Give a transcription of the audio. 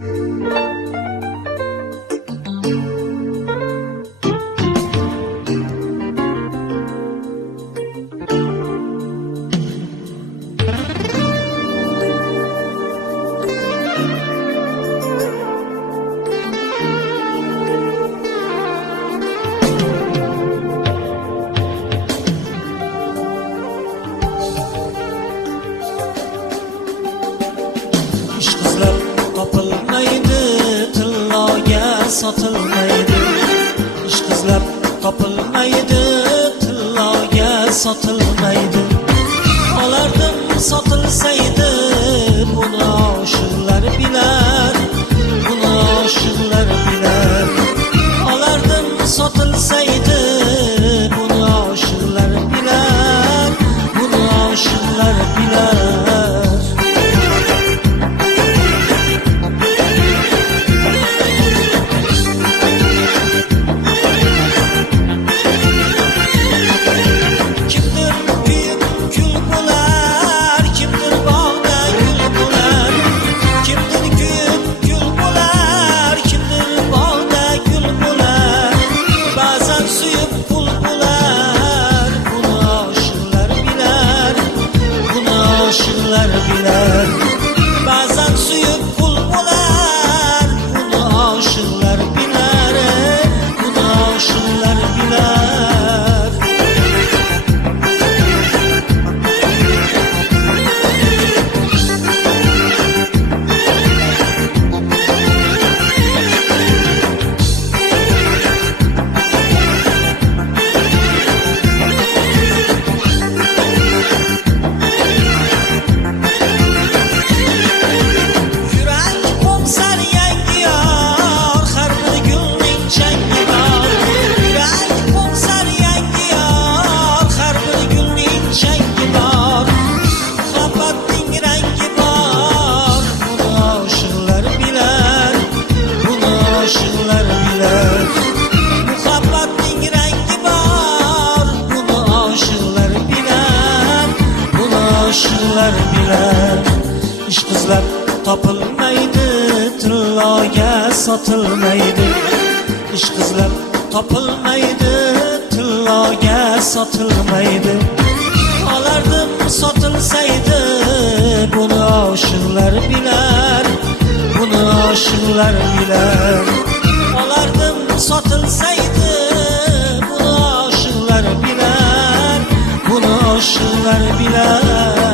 Ishqizlar topilmaydi, tilloga sotilmaydi. Ishqizlar topilmaydi, tilloga sotilmaydi. Olardim sotilsaydi, buni oshiqlar bilar, buni oshiqlar bilar. Olardim sotilsaydi, buni oshiqlar bilar, buni oshiqlar bilar. Biler. Bazen suyup kul bular, bunu aşıklar biler, bunu aşıklar biler. Aşıqlar bilar. Ishqizlar topilmaydi, tilloga sotilmaydi. Ishqizlar topilmaydi, tilloga sotilmaydi. Olardim sotilsaydi, buni oshiqlar bilar, buni oshiqlar bilar. Olardim sotilsaydi, buni oshiqlar bilar, buni oshiqlar bilar.